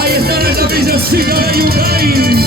Ahí está nuestra princesita de Yungay.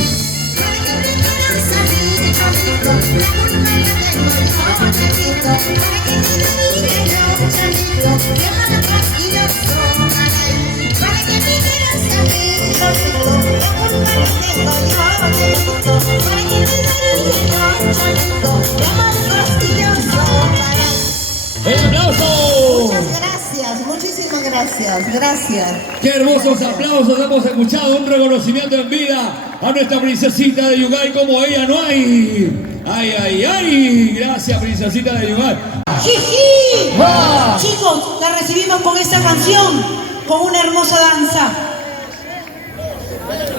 ¡El aplauso! Muchas gracias, muchísimas gracias, gracias. ¡Qué hermosos aplausos! Hemos escuchado un reconocimiento en vida a nuestra princesita de Yungay, como ella no hay. ¡Ay, ay, ay! Gracias, princesita de Yungay. ¡Jiji! ¡Ah! Chicos, la recibimos con esta canción, con una hermosa danza.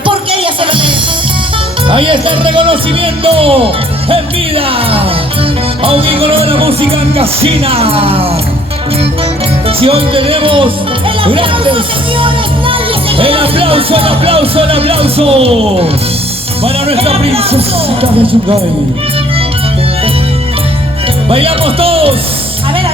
Porque ella se lo merece. Ahí está el reconocimiento en vida a un ícono de la música ancashina. Si hoy tenemos grandes... El aplauso, el aplauso, el aplauso para nuestra princesita de Yungay. Bailamos todos. A ver,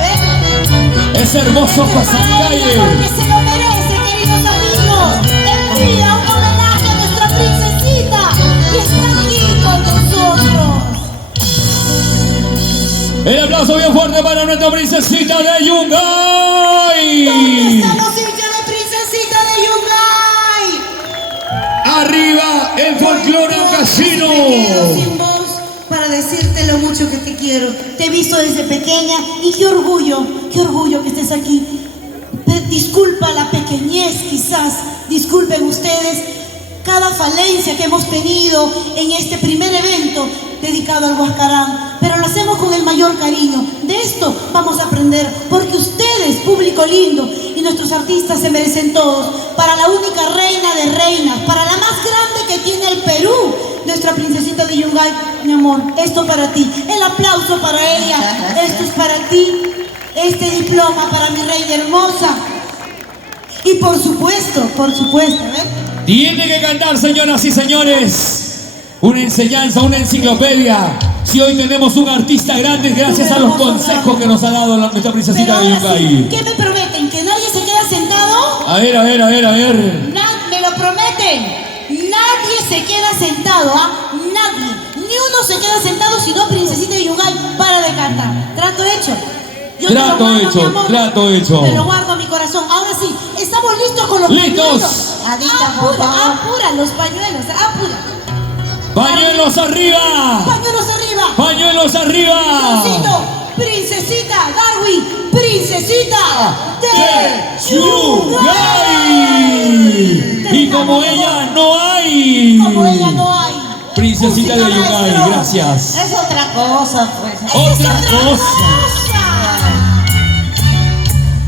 Es hermoso pasacalle. porque se lo merece, queridos amigos. En vida, un homenaje a nuestra princesita que está aquí con nosotros. El aplauso bien fuerte para nuestra princesita de ¿Dónde Yungay. están los hinchas de princesita de Yungay? Arriba el folclore ancashino. Me quedo sin voz para decirte lo mucho que te quiero. Te he visto desde pequeña y qué orgullo que estés aquí. Disculpa la pequeñez, quizás, disculpen ustedes cada falencia que hemos tenido en este primer evento dedicado al Huascarán, pero lo hacemos con el mayor cariño. De esto vamos a aprender, porque ustedes, público lindo, y nuestros artistas se merecen todos. Para la única reina de reinas, para la más grande que tiene el Perú, nuestra princesita de Yungay, mi amor, esto para ti. El aplauso para ella, esto es para ti. Este diploma para mi reina hermosa. Y por supuesto, ¿eh? Tiene que cantar, señoras y señores, una enseñanza, una enciclopedia. Si hoy tenemos un artista grande, gracias a los consejos que nos ha dado nuestra princesita de Yungay. ¿Qué me prometen? ¿Que nadie se queda sentado? A ver. Me lo prometen. Nadie se queda sentado, ¿ah? Nadie. Ni uno se queda sentado, sino princesita de Yungay. hecho. Yo te lo Trato guardo, hecho, mi amor. trato hecho. Te lo guardo en mi corazón. Ahora sí, estamos listos con los ¡Listos! pañuelos. Adita, por Apura, favor. apura los pañuelos, apura. ¡Pañuelos arriba! Pañuelos arriba. ¡Pañuelos arriba! Diosito, princesita, Darwin, princesita de Yungay. Y como ella no hay. Como ella no hay. Princesita de Música, Yungay, maestro. gracias. Es otra cosa, pues. Esa es Otra cosa.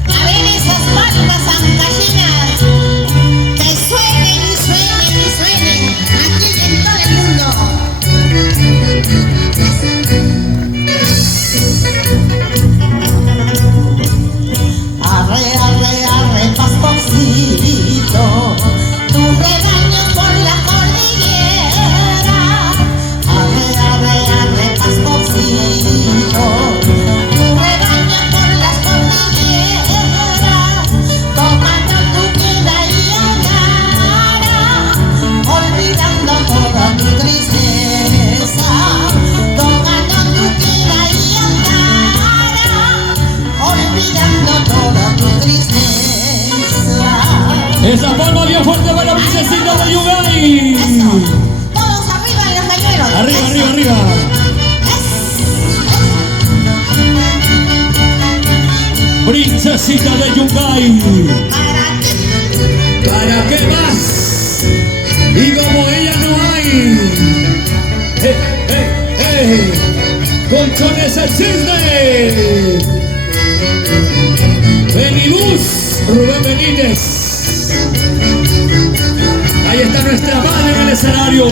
A ver esas palmas ancallinas que suenen y suenen y suenen aquí y en todo el mundo. Arre, arre, arre, pastorcito, tu rebaño por la cordillera. Arre, arre, arre, pastorcito, tu rebaño por las cordilleras, tomando tu queda y andara, olvidando toda tu tristeza, tomando tu queda y andara, olvidando toda tu tristeza. Esa palma bien fuerte para la princesita de Yungay. Eso, todos arriba en los pañuelos. Arriba, Eso. arriba, arriba. Princesita de Yungay. ¿Para qué? ¿Para qué más? Y como ella no hay. Colchones el cisne. Benibus, Rubén Benítez. Ahí está nuestra madre en el escenario.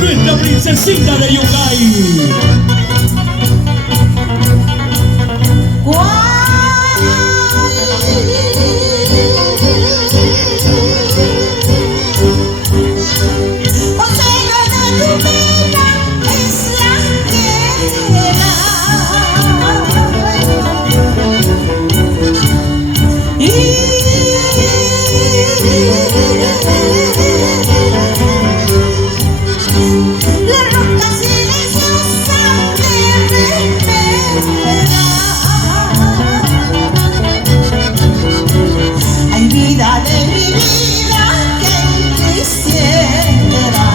Nuestra princesita de Yungay. Consuelo de tu pena es la la roca silenciosa me espera. Hay vida de mi vida que quisiera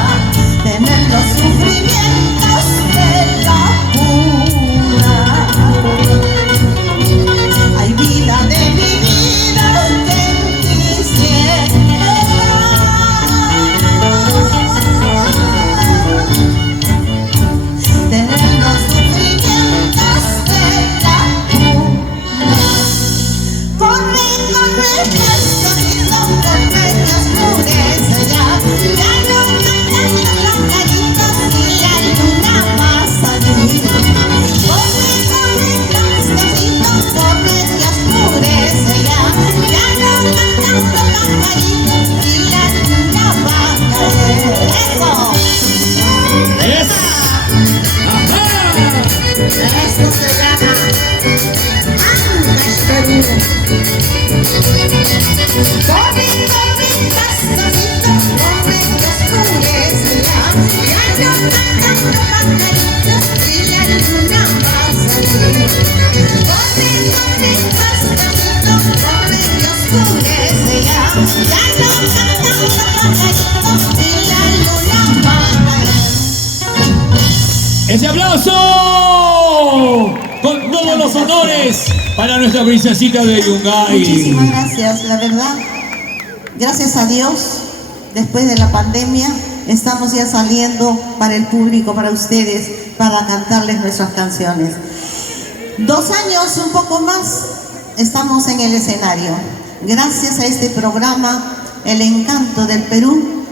tener los sufrimientos de la cuna. Hay vida de mi vida que quisiera tener los sufrimientos de la cuna. Corre, corre, pastorcito, corre, que oscurece ya. Ya no cantan los pajaritos y la luna va a salir. Corre, corre, pastorcito, corre, que oscurece ya. Ya no cantan los pajaritos y la luna va a caer. ¡Eso! ¡Es! ¡Ajá! Esto se llama Ancash Perú. Corre, corre, pastorcito, corre, que oscurece ya. Ya no cantan los pajaritos y la luna va a salir. Corre, corre, pastorcito, corre, que oscurece ya. Ya no cantan los pajaritos y la luna va a caer. ¡Ese aplauso! Con todos los honores para nuestra princesita de Yungay. Muchísimas gracias, la verdad. Gracias a Dios, después de la pandemia, estamos ya saliendo para el público, para ustedes, para cantarles nuestras canciones. 2 años, un poco más, estamos en el escenario. Gracias a este programa, El Encanto del Perú,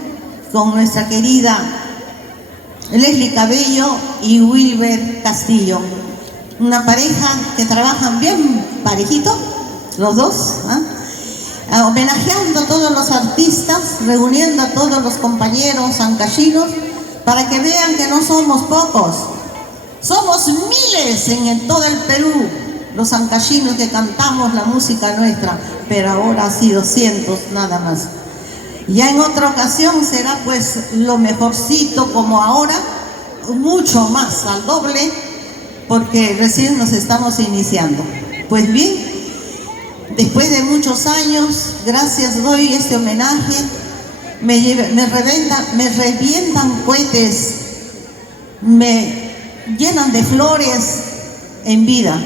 con nuestra querida Leslie Cabello y Wilber Castillo. Una pareja que trabajan bien parejito, los dos, homenajeando a todos los artistas, reuniendo a todos los compañeros ancallinos para que vean que no somos pocos, somos miles en todo el Perú, los ancallinos que cantamos la música nuestra, pero ahora sí 200 nada más. Ya en otra ocasión será pues lo mejorcito como ahora, mucho más, al doble, porque recién nos estamos iniciando. Pues bien, después de muchos años, gracias doy este homenaje, me revientan cohetes, me llenan de flores en vida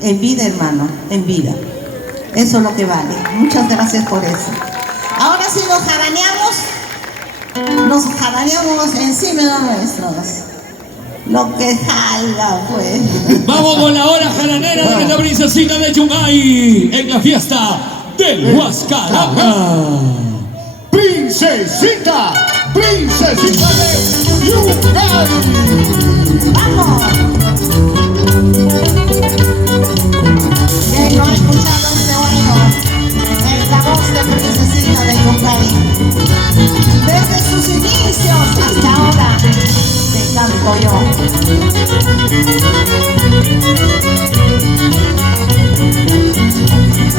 hermano, en vida. Eso es lo que vale. Muchas gracias por eso. Ahora sí nos jaraneamos encima de nuestros. Lo que jala, pues. Vamos con la hora jaranera de la princesita de Yungay en la fiesta del Huascaranga. Princesita de Yungay. ¡Vamos! Bien, lo he escuchado este oído, en la voz de Princesita de Yungay. Desde sus inicios hasta ahora, te canto yo.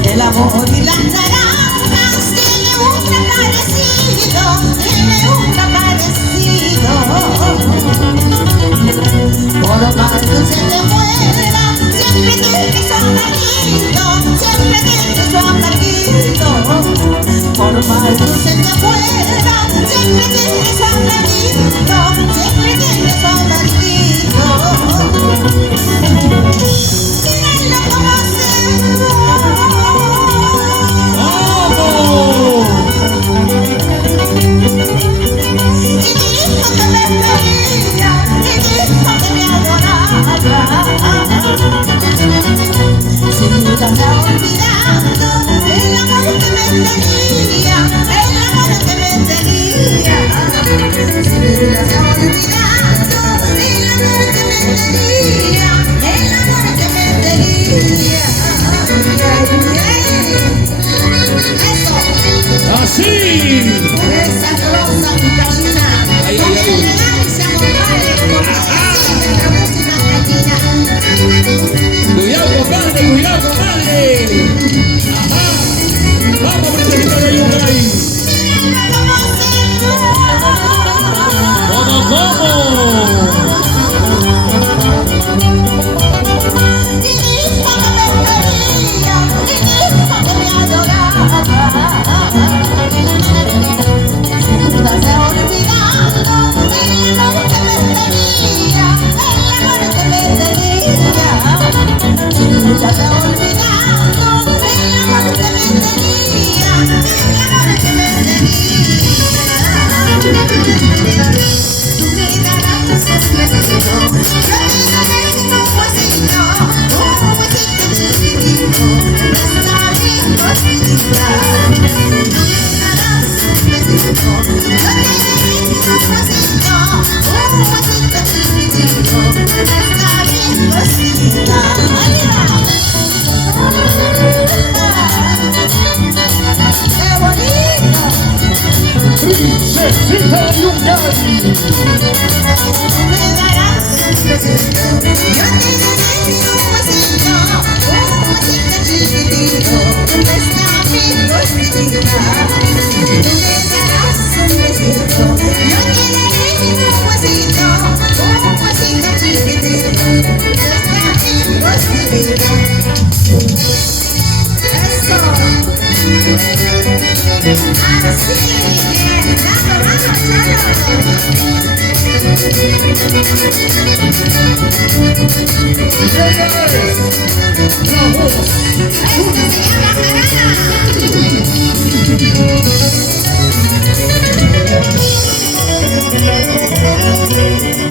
El amor y las naranjas tiene un gran parecido, Por más dulce que muera, siempre tiene su amarguito, Por más dulce que muera, siempre tiene su amarguito, ¿Quién lo conoce? Y dijo que me quería, y dijo que me adoraba. Sin duda se ha olvidado el amor que me tenía, Sin duda se ha olvidado el amor que me tenía, Eso. Así. Esa rosa, mi gallina, con elegancia, compadre, con nuestra música latina. Cuidado, compadre. Ajá. Vamos, princesita de Yungay. ¿Cómo? Y dijo que me quería, y dijo que me adoraba. Sin duda se ha olvidado el amor que me tenía, Sin duda se ha olvidado el amor que me tenía, Tú me darás un besito, yo te daré un huesito chiquitito, está bien cosita. Tú me darás un besito, yo te daré un huesito chiquitito, está bien cosita. ¡Qué bonito! Princesita de Yungay. Tú me darás un besito, yo te daré un huesito chiquitito, está bien cosita. Tú me darás un besito, yo te daré un huesito chiquitito, está bien cosita. Eso. Así, vamos,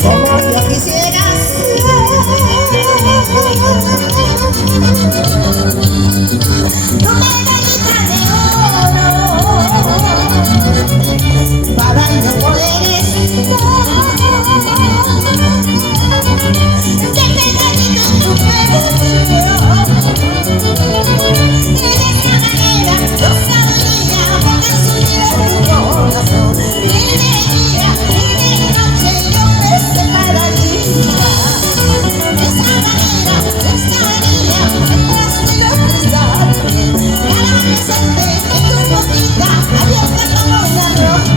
como yo quisieras, tu medallita de oro, para yo poder estar de pegadito en tu pecho. Y de esta manera yo sabría poder subir a tu corazón. Y de día y de noche yo me separaría. De esta manera yo estaría detrás de los cristales para besarte en tu boquita abierta como una rosa.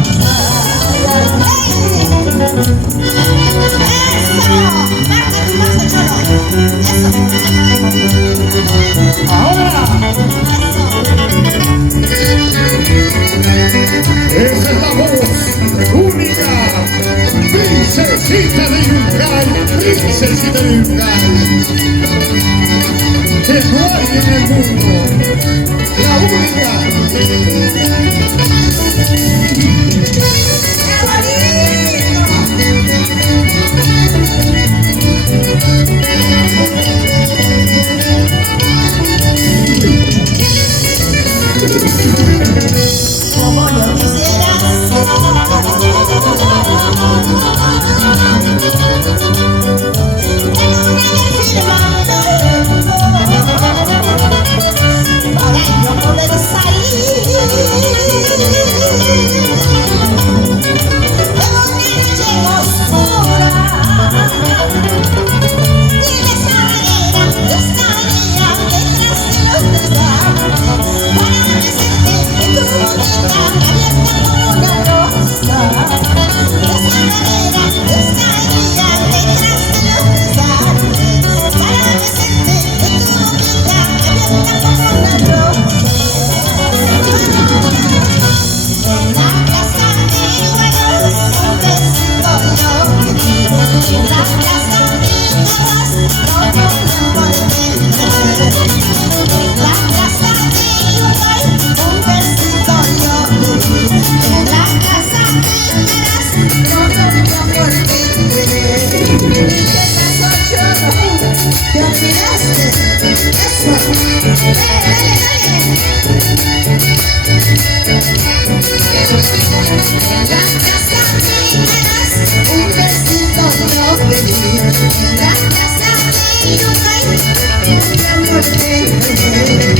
¡Eso! ¡Marca tu paso, cholo! princesita Lungal, que no hay en el mundo, la única. Como yo quisiera para yo poder salir de una noche oscura y de esa manera yo estaría detrás de los demás para decirte que tu boquita abierta como una rosa. De esa manera yo estaría detrás de los demás para decirte que tu boquita abierta como una rosa. En la casa de Guayos un besito yo pedí. En la casa de Guayos no envolvente. En la casa de Guayos un besito yo pedí. En la casa de Guayos no envolvente. ¿Y qué pasó, cholo? ¿Te olvidaste? Eso. Dale. En la casa de un besito yo pedí. En la casa de un amor de